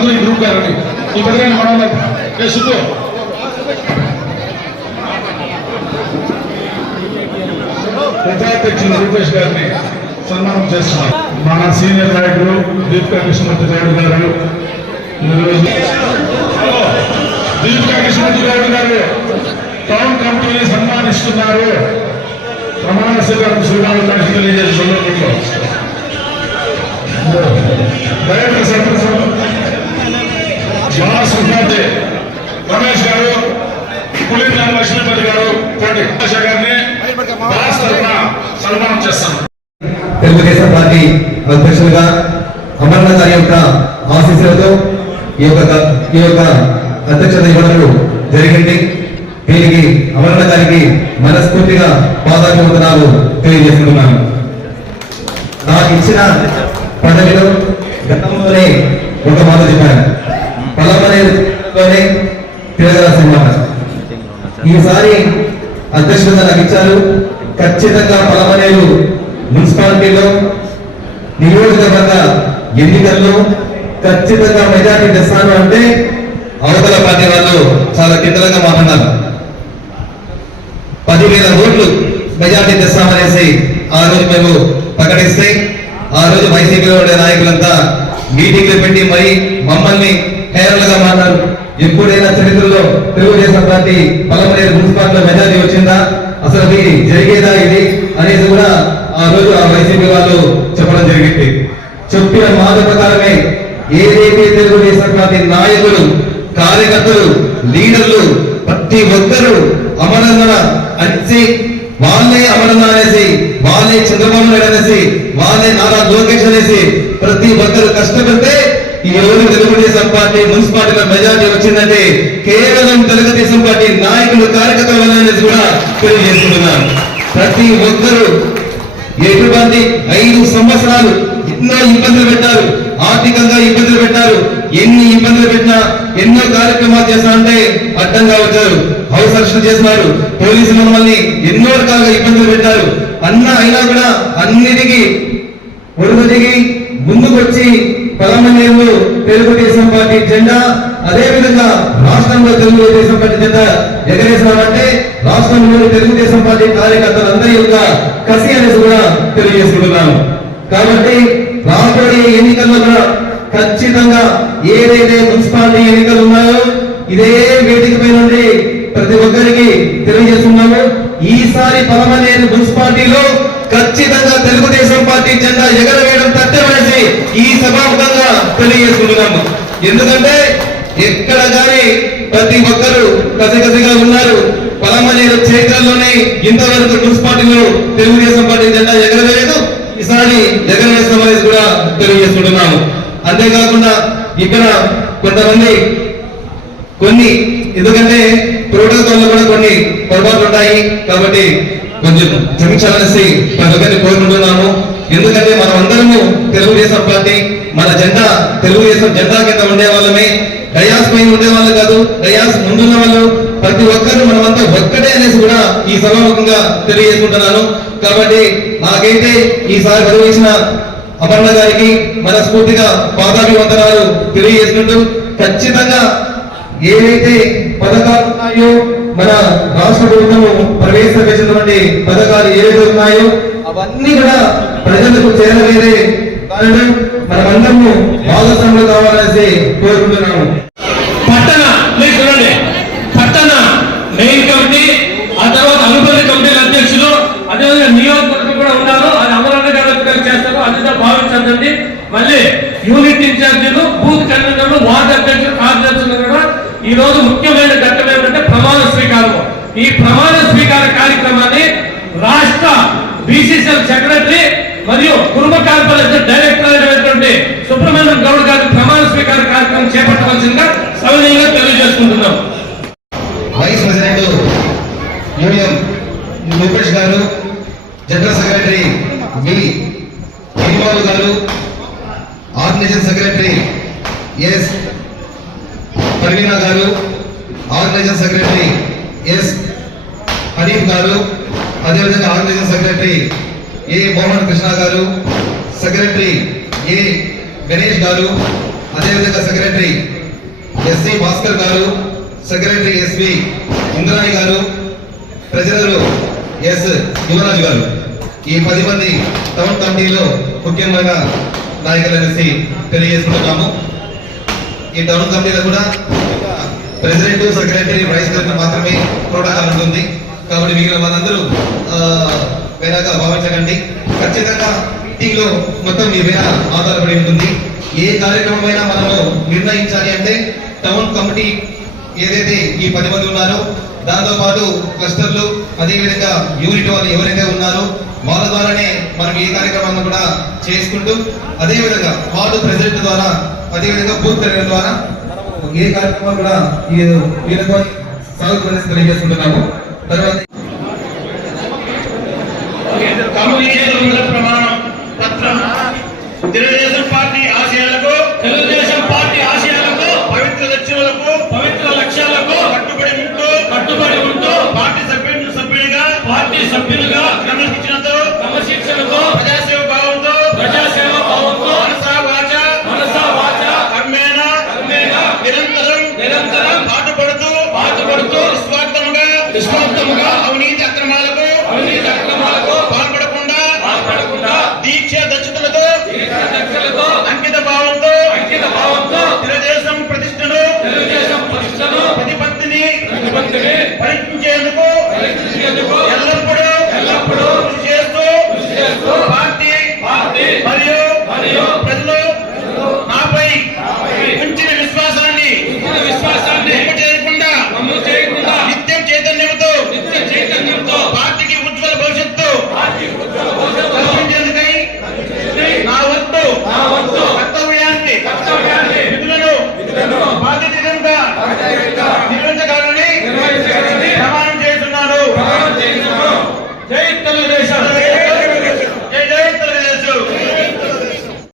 అందరూ ఈ గ్రూప్ గారండి. ఈ పెద్దగా మనవాళ్ళు సుబ్బు. ఉపాధ్యక్షులు రూపేష్ గారిని సన్మానం చేస్తున్నారు. మన సీనియర్ నాయకులు దీపికా కృష్ణమూర్తి గౌడ్ గారు. దీపికా కృష్ణమూర్తి గౌడ్ గారు టౌన్ కమిటీని సన్మానిస్తున్నారు. ప్రమాణ స్వీకారం శ్రీరామకాశి తెలియజేసే సందర్భంలో డైరెక్టర్ సెంటర్ మాస్ రమేష్ గారు పులిందాన్ లక్ష్మీపతి గారు ఆశ గారిని సన్మానం చేస్తాను. తెలుగుదేశం పార్టీ అధ్యక్షులుగా అమర్నాథ్ గారి యొక్క ఆశీస్సులతో ఈ యొక్క ఈ యొక్క అధ్యక్షత ఇవ్వడం జరిగింది. దీనికి అమర్నాథ్ గారికి మనస్ఫూర్తిగా పాదాభివందనాలు తెలియజేస్తున్నాను. నాకు ఇచ్చిన పదవిలో గతంలోనే ఒక మాట చెప్పాను పలమనేలోనే తిరగరాసిన మాట ఈసారి అధ్యక్షత లభించారు ఖచ్చితంగా పలమనేరు మున్సిపాలిటీలో నియోజకవర్గ ఎన్నికల్లో ఖచ్చితంగా మెజార్టీ తెస్తాను అంటే అవతల పార్టీ వాళ్ళు చాలా కిందలుగా మాట్లాడారు. పదివేల ఓట్లు మెజార్టీ తెస్తామనేసి ఆ రోజు మేము ప్రకటిస్తే ఆ రోజు వైసీపీలో ఉండే నాయకులంతా మీటింగ్లు పెట్టి మరి మమ్మల్ని హేరలుగా మాట్లాడారు ఎప్పుడైనా చరిత్రలో తెలుగుదేశం పార్టీ పలమనేరు మున్సిపాలిటీలో మెజార్టీ వచ్చిందా? అసలు ఇది జరిగేదా ఇది అనేది కూడా ఆ రోజు ఆ వైసీపీ వాళ్ళు చెప్పడం జరిగింది. చెప్పిన మాట ప్రకారమే ఏదైతే తెలుగుదేశం పార్టీ నాయకులు కార్యకర్తలు లీడర్లు ప్రతి ఒక్కరూ అమరణ అచ్చి వాళ్ళే అమరణ అనేసి వాళ్ళే చంద్రబాబు నాయుడు అనేసి వాళ్ళే నారా లోకేష్ అనేసి ప్రతి ఒక్కరు కష్టపడితే ఈ రోజు తెలుగుదేశం పార్టీ మున్సిపాలిటీలో మెజార్టీ వచ్చిందంటే కేవలం తెలుగుదేశం పార్టీ నాయకులు కార్యకర్తలు వల్ల కూడా తెలియజేస్తున్నాను ప్రతి ఒక్కరూ ఎటువంటి ఐదు సంవత్సరాలు ఎన్నో ఇబ్బందులు పెట్టారు ఆర్థికంగా ఇబ్బందులు పెట్టారు ఎన్ని ఇబ్బందులు పెట్టినా ఎన్నో కార్యక్రమాలు చేస్తారంటే అడ్డంగా వచ్చారు హౌస్ అరెస్ట్ చేస్తున్నారు పోలీసులు మమ్మల్ని ఎన్నో రకాలుగా ఇబ్బందులు పెట్టారు. అన్న అయినా కూడా అన్నిటికీ ఒడుగుదిగి ముందుకు వచ్చి పలమనేరు తెలుగుదేశం పార్టీ జెండా అదే విధంగా రాష్ట్రంలో తెలుగుదేశం పార్టీ జెండా ఎగరేసినామంటే రాష్ట్రంలో తెలుగుదేశం పార్టీ కార్యకర్తలందరి యొక్క కసి అనేసి కూడా తెలియజేసుకుంటున్నాను. కాబట్టి రాబోయే ఎన్నికల్లో కూడా ఖచ్చితంగా ఏదైతే మున్సిపాలిటీ ఎన్నికలు ఉన్నాయో ఇదే వేదిక పై నుండి ప్రతి ఒక్కరికి తెలియజేస్తున్నాము. ఈసారి పలమనేరు మున్సిపాలిటీలో ఖచ్చితంగా తెలుగుదేశం పార్టీ జెండా ఎగరవేయడం తట్టవేసి ఈ సభాముఖంగా తెలియజేసుకుంటున్నాము ఎందుకంటే ఎక్కడ గాని ప్రతి ఒక్కరు కసికసిగా ఉన్నారు. పలమనేరు చరిత్రలోనే ఇంతవరకు మున్సిపాలిటీలో తెలుగుదేశం పార్టీ జెండా ఎగరవేయలేదు. ఈసారి ఎగరవేస్తామనేసి కూడా తెలియజేసుకుంటున్నాము అంతేకాకుండా ఇక్కడ కొంతమంది కొన్ని ఎందుకంటే ప్రోటోకాల్లో కూడా కొన్ని పొరపాట్లు ఉంటాయి కాబట్టి కొంచెం క్షమించాలనేసి ప్రతి ఒక్కరిని కోరుకుంటున్నాను ఎందుకంటే మనం అందరము తెలుగుదేశం పార్టీ మన జెండా తెలుగుదేశం జెండా కింద ఉండే వాళ్ళమే డయాస్ పైన ఉండే వాళ్ళు కాదు డయాస్ ముందున్న వాళ్ళు. ప్రతి ఒక్కరు మనమంతా ఒక్కటే అనేసి కూడా ఈ సభాముఖంగా తెలియజేసుకుంటున్నాను. కాబట్టి నాకైతే ఈసారి పదవించిన అపర్ణ గారికి మనస్ఫూర్తిగా పాదాభివందనాలు తెలియజేసుకుంటూ ఖచ్చితంగా ఏవైతే పథకాలు ఉన్నాయో మన రాష్ట్ర ప్రభుత్వం ప్రవేశపెట్టినటువంటి పథకాలు ఏవైతే ఉన్నాయో అవన్నీ కూడా ప్రజలకు చేరవేరే మనమందరము భాగస్వాములు కావాలనేసి కోరుకుంటున్నాము. పట్టణ ప్లీజ్ చూడండి. పట్టణ మెయిన్ కమిటీ ఆ తర్వాత అనుబంధ కమిటీల అధ్యక్షులు అదేవిధంగా నియోజకవర్గం కూడా ఉన్నారు. అది అమరన్న గారు చేస్తారు. అదిగా భావించండి. మళ్ళీ యూనిట్ ఇన్ఛార్జీలు బూత్ కన్వీనర్లు వార్డు అధ్యక్షులు కార్యదర్శులు కూడా ఈ రోజు ముఖ్యమైన ఘట్టమే ప్రమాణ స్వీకారం ఈ ప్రమాణ స్వీకార కార్యక్రమాన్ని రాష్ట్ర బీసీసీఎల్ సెక్రటరీ మరియు కుటుంబ కార్పొరేషన్ డైరెక్టర్ అయినటువంటి సుబ్రహ్మణ్యం గౌడ్ గారి ప్రమాణ స్వీకార కార్యక్రమం చేపట్టవలసిందిగా సవినీయంగా తెలియజేసుకుంటున్నాం. వైస్ ప్రెసిడెంట్ యూనియన్ లోకేష్ గారు జనరల్ సెక్రటరీ వి శ్రీనివాసు గారు ఆర్గనైజేషన్ సెక్రటరీ ఎస్. పర్వీనా గారు ఆర్గనైజేషన్ సెక్రటరీ ఎస్ హనీఫ్ గారు అదేవిధంగా organization secretary A Mohan Krishna గారు సెక్రటరీ ఏ గణేష్ గారు అదేవిధంగా సెక్రటరీ ఎస్వి భాస్కర్ గారు సెక్రటరీ ఎస్వి ఇంద్రాణి గారు ట్రెజరర్ ఎస్ యువరాజు గారు. ఈ పది మంది టౌన్ కమిటీలో ముఖ్యమైన నాయకులు అనేసి తెలియజేసుకుంటున్నాము. ఈ టౌన్ కమిటీలో కూడా ప్రెసిడెంట్ సెక్రటరీ వైస్ ప్రెసిడెంట్ మాత్రమే ప్రోటోకాల్ ఉంటుంది. కాబట్టి మిగిలిన వాళ్ళందరూ ఆ, వేరేగా భావించకండి. ఖచ్చితంగా మీటింగ్ మొత్తం మీ మీద ఆధారపడి ఉంటుంది. ఏ కార్యక్రమమైనా మనము నిర్ణయించాలి అంటే టౌన్ కమిటీ ఏదైతే ఈ పది మంది ఉన్నారో దాంతో పాటు క్లస్టర్లు అదేవిధంగా యూనిట్ వాళ్ళు ఎవరైతే ఉన్నారో వాళ్ళ ద్వారానే మనం ఏ కార్యక్రమాన్ని కూడా చేసుకుంటూ అదేవిధంగా వార్డు ప్రెసిడెంట్ ద్వారా అదేవిధంగా బూత్ ద్వారా ఏ కార్యక్రమం కూడా ఈ వీళ్ళతో సాగుతుందని తెలియజేస్తున్నాము తర్వాత పాటుపడుతూ అవినీతి అక్రమాలకు అవినీతి అక్రమాలకు